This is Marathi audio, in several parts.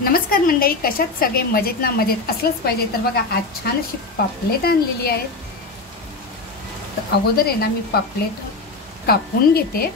नमस्कार मंडळी, कशात सगळे मजेत ना? मजेत असलंच पाहिजे. तर बघा, आज छान अशी पापलेट आणलेली आहे. तर अगोदर आहे ना, मी पापलेट कापून घेते.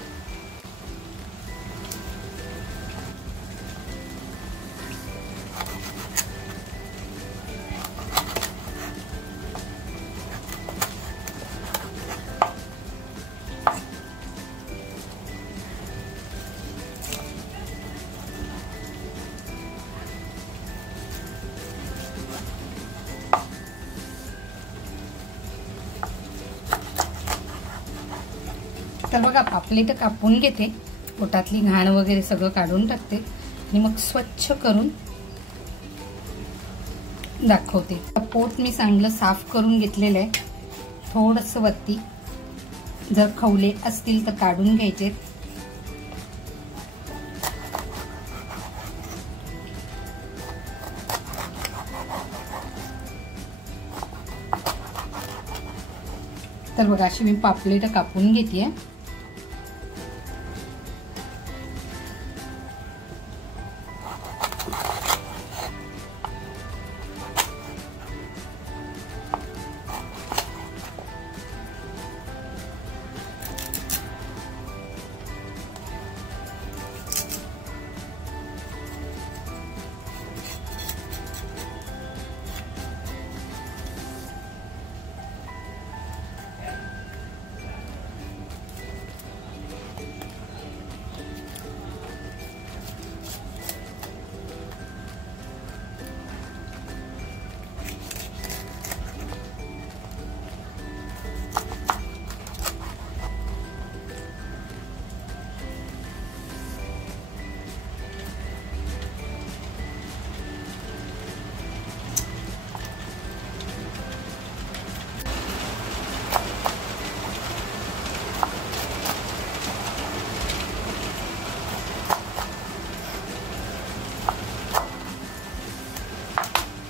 तर बघा, पापलेट कापून घेते, पोटातली घाण वगैरे सगळं काढून टाकते आणि मग स्वच्छ करून दाखवते. पोट मी चांगलं साफ करून घेतलेलं आहे. थोडंसं वरती जर खवले असतील तर काढून घ्यायचे. तर बघा, अशी मी पापलेट कापून घेते.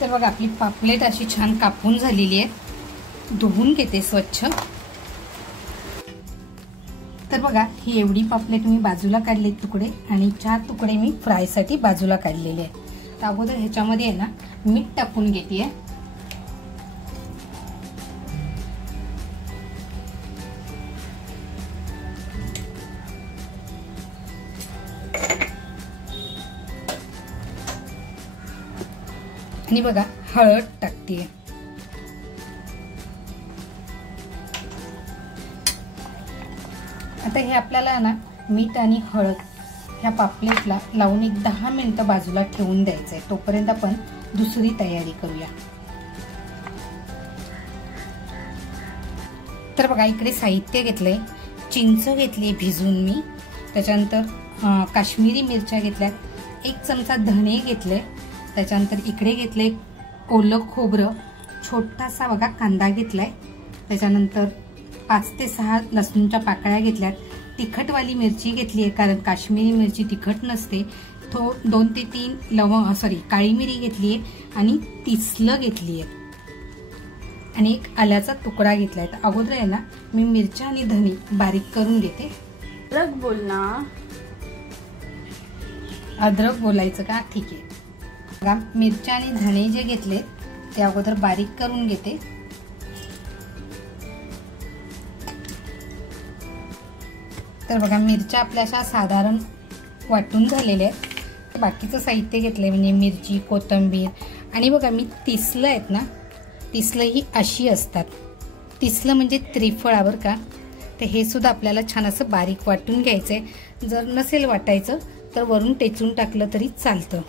तर बघा, आपली पापलेट अशी छान कापून झालेली आहे. धुवून घेते स्वच्छ. तर बघा, ही एवढी पापलेट मी बाजूला काढले तुकडे, आणि 4 तुकडे मी फ्रायसाठी बाजूला काढलेले आहेत. तर अगोदर ह्याच्यामध्ये आहे ना, मीठ टाकून घेते. आणि बघा, हळद टाकते. आता हे आपल्याला ना, मीठ आणि हळद ह्या पापलेटला लावून एक 10 मिनिटं बाजूला ठेवून द्यायचंय. तोपर्यंत आपण दुसरी तयारी करूया. तर बघा, इकडे साहित्य घेतलंय. चिंच घेतली भिजून मी. त्याच्यानंतर काश्मीरी मिरच्या घेतल्यात. 1 चमचा धणे घेतले. त्याच्यानंतर इकडे घेतले ओलं खोबरं. छोटासा बघा कांदा घेतलाय. त्याच्यानंतर 5 ते 6 लसूणच्या पाकळ्या घेतल्यात. तिखटवाली मिरची घेतली आहे, कारण काश्मीरी मिरची तिखट नसते. 2 ते 3 काळी मिरी घेतली आहे, आणि तिसलं घेतली आहे, आणि एक आल्याचा तुकडा घेतलाय. तर अगोदर आहे ना, मी मिरच्या आणि धणे बारीक करून घेते. अद्रक बोल ना. अद्रक बोलायचं का? ठीक आहे. मिरच्या आणि धणे जे घेतले ते अगोदर बारीक करून घेते. तर बघा, मिरच्या आपल्या अशा साधारण वाटून झालेल्या आहेत. बाकीचं साहित्य घेतलंय, म्हणजे मिरची, कोथिंबीर. आणि बघा, मी तिसलं आहेत ना, तिसलं ही अशी असतात. तिसलं म्हणजे त्रिफळावर का. तर हे सुद्धा आपल्याला छान असं बारीक वाटून घ्यायचंय. जर नसेल वाटायचं तर वरून टेचून टाकलं तरी चालतं.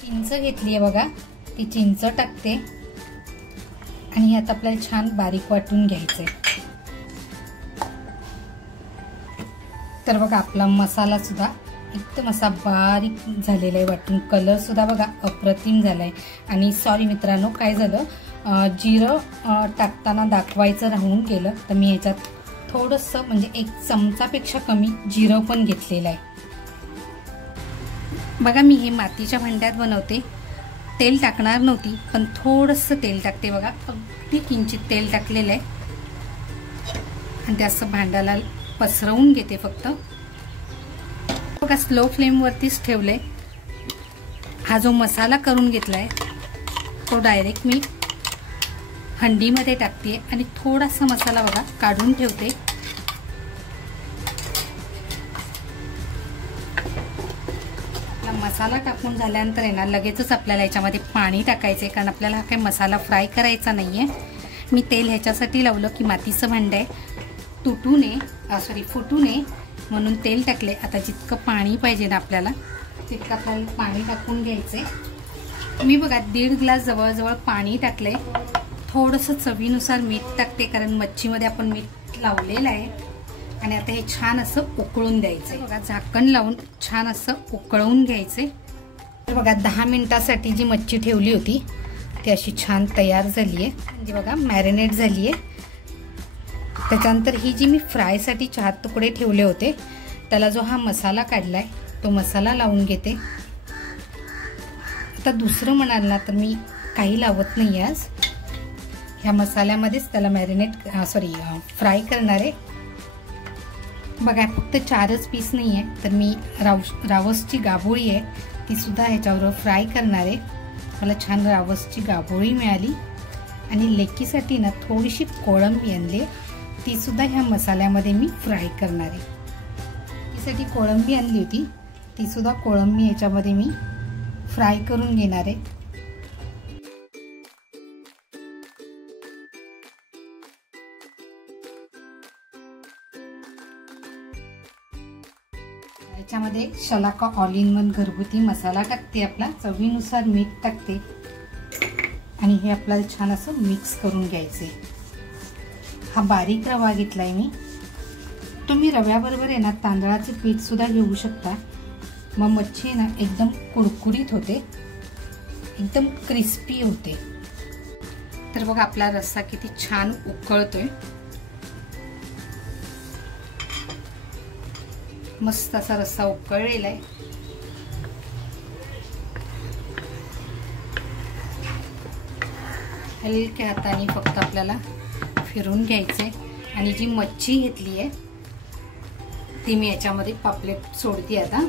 चिंच घेतली आहे बघा, ती चिंच टाकते, आणि ह्यात आपल्याला छान बारीक वाटून घ्यायचंय. तर बघा, आपला मसाला सुद्धा एकदम असा बारीक झालेला आहे वाटून. कलर सुद्धा बघा अप्रतिम झालाय. आणि सॉरी मित्रांनो, काय झालं, जिरं टाकताना दाखवायचं राहून गेलं. तर मी ह्याच्यात थोडंसं म्हणजे 1 चमचापेक्षा कमी जिरं पण घेतलेलं आहे. बघा, मी हे मातीच्या भांड्यात बनवते. तेल टाकणार नव्हती, पण थोडंसं तेल टाकते बघा, अगदी किंचित तेल टाकलेलं आहे आणि ते असं भांड्याला पसरवून घेते फक्त बघा. स्लो फ्लेमवरतीच ठेवले. हा जो मसाला करून घेतलाय तो डायरेक्ट मी हंडीमध्ये टाकते आणि थोडासा मसाला बघा काढून ठेवते. मसाला टाकून झाल्यानंतर आहे ना लगेचच आपल्याला याच्यामध्ये पाणी टाकायचंय, कारण आपल्याला हा काही मसाला फ्राय करायचा नाहीये. मी तेल ह्याच्यासाठी लावलं की मातीचं भांडं आहे, फुटू नये म्हणून तेल टाकले. आता जितकं पाणी पाहिजे ना आपल्याला तितकं आपल्याला पाणी टाकून घ्यायचंय. मी बघा 1.5 ग्लास जवळजवळ पाणी टाकलंय. थोडंसं चवीनुसार मीठ टाकते, कारण मच्छीमध्ये आपण मीठ लावलेलं आहे. आणि आता हे छान असं उकळून द्यायचंय बघा. झाकण लावून छान असं उकळवून घ्यायचंय. तर बघा 10 मिनिटासाठी जी मच्छी ठेवली होती ती अशी छान तयार झाली आहे, म्हणजे बघा मॅरिनेट झाली आहे. त्याच्यानंतर ही जी मी फ्रायसाठी 4 तुकडे ठेवले होते त्याला जो हा मसाला काढलाय तो मसाला लावून घेते. आता दुसरं म्हणाल ना तर मी काही लावत नाही आज, ह्या मसाल्यामध्येच त्याला फ्राय करणार आहे. बघा फक्त 4च पीस नाही आहे, तर मी रावसची गाभोळी आहे ती सुद्धा ह्याच्यावर फ्राय करणार आहे. मला छान रावसची गाभोळी मिळाली आणि लेकीसाठी ना थोडीशी कोळंबी आणली, ती सुद्धा ह्या मसाल्यामध्ये मी फ्राय करणार आहे. त्यासाठी कोळंबी आणली होती, ती सुद्धा कोळंबी ह्याच्यामध्ये मी फ्राय करून घेणार आहे. याच्यामध्ये शलाका ऑल इन वन घरगुती मसाला टाकते, आपला चवीनुसार मीठ टाकते आणि हे आपल्याला छान असं मिक्स करून घ्यायचे. हा बारीक रवा घेतलाय मी. तुम्ही रव्याबरोबर आहे ना तांदळाचे पीठ सुद्धा घेऊ शकता, मग मच्छी ना एकदम कुरकुरीत होते, एकदम क्रिस्पी होते. तर बघा आपला रस्सा किती छान उकळतोय, मस्त असा रस्सा उकळलेला आहे. हलक्या हाताने फक्त आपल्याला फिरून घ्यायचे आणि जी मच्छी घेतली आहे ती मी याच्यामध्ये पापलेट सोडते आता.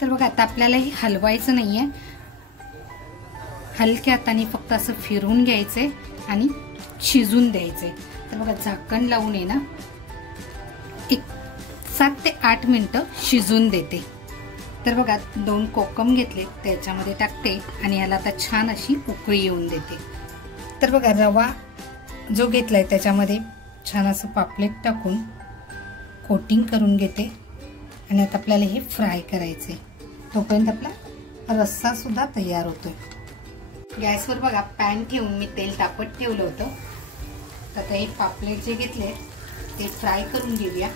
तर बघा आता आपल्याला हे हलवायचं नाहीये, हलक्या हाताने फक्त असं फिरून घ्यायचंय आणि शिजून द्यायचंय. तर बघा झाकण लावून आहे ना 7 ते 8 मिनिटं शिजून देते. तर बघा 2 कोकम घेतले त्याच्यामध्ये टाकते आणि याला आता छान अशी उकळी येऊन देते. तर बघा रवा जो घेतलाय त्याच्यामध्ये छान असं पापलेट टाकून कोटिंग करून घेते आणि आता आपल्याला हे फ्राय करायचे. तोपर्यंत आपला रस्सा सुद्धा तयार होतोय. गॅसवर बघा पॅन ठेवून मी तेल तापत ठेवलं होतं. तर आता हे पापलेट जे घेतले ते फ्राय करून घेऊया.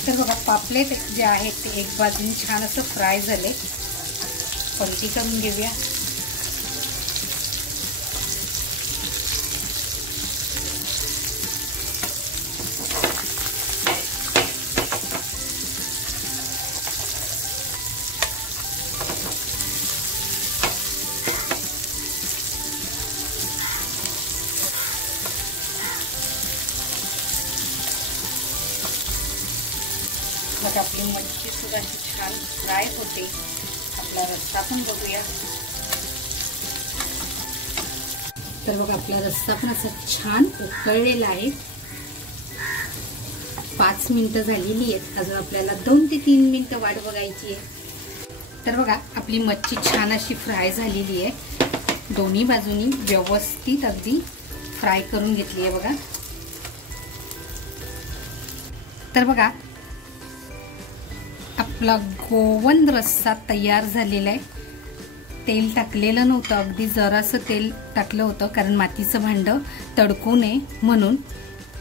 तर बघा पापलेट जे आहेत ते एक बाजूने छान असं फ्राय झाले. पलटी करून घेऊया. बघा आपली मच्छी सुद्धा छान फ्राय होते आपला रस्सा पण बघूया। तर बघा आपला रस्सा पण असा छान उकळलेला आहे। 5 मिनिटं झालेली आहेत, अजून आपल्याला 2 ते 3 मिनिटं वाट बघायची आहे। तर बघा आपली मच्छी छान अशी फ्राय झालेली आहे, दोन्ही बाजूनी व्यवस्थित अगदी फ्राय करून घेतली आहे बघा। तर बघा आपला गोवन रस्सा तयार झालेला आहे। तेल टाकलेलं नव्हतं, अगदी जरासं तेल टाकलं होतं कारण मातीचं भांडं तडकू नये म्हणून।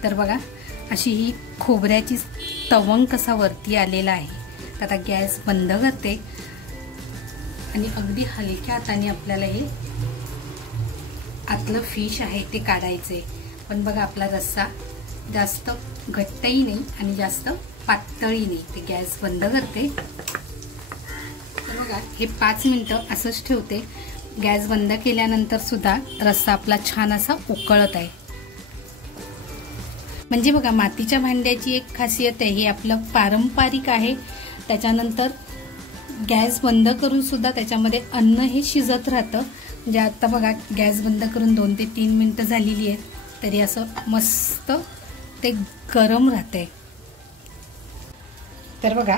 तर बघा अशी ही खोबऱ्याची तवंग कसा वरती आलेला आहे। तर आता गॅस बंद करते आणि अगदी हलक्या हाताने आपल्याला हे आतलं फिश आहे ते काढायचे। पण बघा आपला रस्सा जास्त घट्टही नाही आणि जास्त पातळही नाही। ते गॅस बंद करते। तर बघा हे 5 मिनिटं असंच ठेवते। गॅस बंद केल्यानंतर सुद्धा रस्सा आपला छान असा उकळत आहे। म्हणजे बघा मातीच्या भांड्याची एक खासियत आहे, हे आपलं पारंपरिक आहे। त्याच्यानंतर गॅस बंद करून सुद्धा त्याच्यामध्ये अन्न हे शिजत राहतं। म्हणजे आता बघा गॅस बंद करून 2 ते 3 मिनिटं झालेली आहेत, तरी असं मस्त ते गरम राहते। तर बघा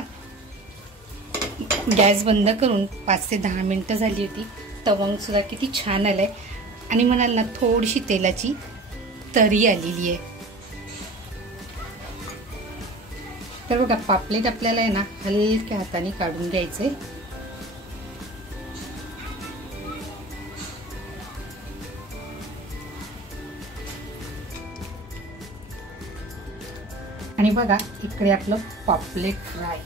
गॅस बंद करून 5 ते 10 मिनिटं झाली होती। तवंग सुद्धा किती छान आलंय आणि म्हणाल ना थोडीशी तेलाची तरी आलेली आहे। तर बघा पापलेट आपल्याला आहे ना हलक्या हाताने काढून घ्यायचे। आणि बघा इकडे आपलं पापलेट फ्राय,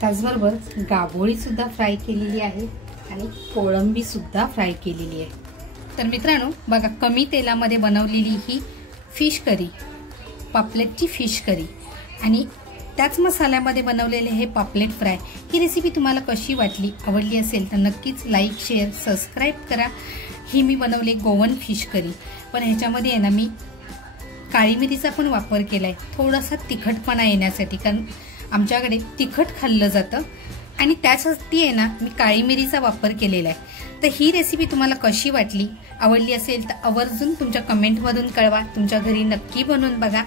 त्याचबरोबर गाभोळी सुद्धा फ्राय केलेली आहे आणि कोळंबी सुद्धा फ्राय केलेली आहे। तर मित्रांनो बघा कमी तेलामध्ये बनवलेली ही फिश करी, पापलेटची फिश करी आणि त्याच मसाल्यामध्ये बनवलेले हे पापलेट फ्राय, ही रेसिपी तुम्हाला कशी वाटली, आवडली असेल तर नक्कीच लाईक शेअर सबस्क्राईब करा। ही मी बनवले गोवन फिश करी, पण ह्याच्यामध्ये आहे ना मी काळी मिरीचा पण वापर केलाय, थोडासा तिखटपणा येण्यासाठी, कारण आमच्याकडे तिखट खाल्लं जातं आणि त्यासाठी आहे ना मी काळी मिरीचा वापर केलेला आहे। तर ही रेसिपी तुम्हाला कशी वाटली, आवडली असेल तर आवर्जून तुमच्या कमेंटमधून कळवा। तुमच्या घरी नक्की बनवून बघा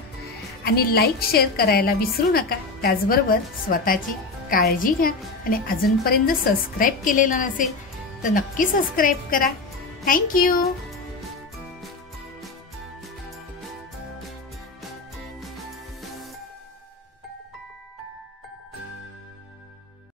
आणि लाईक शेअर करायला विसरू नका। त्याचबरोबर स्वतःची काळजी घ्या आणि अजूनपर्यंत सबस्क्राईब केलेलं नसेल तर नक्की सबस्क्राईब करा। थँक्यू।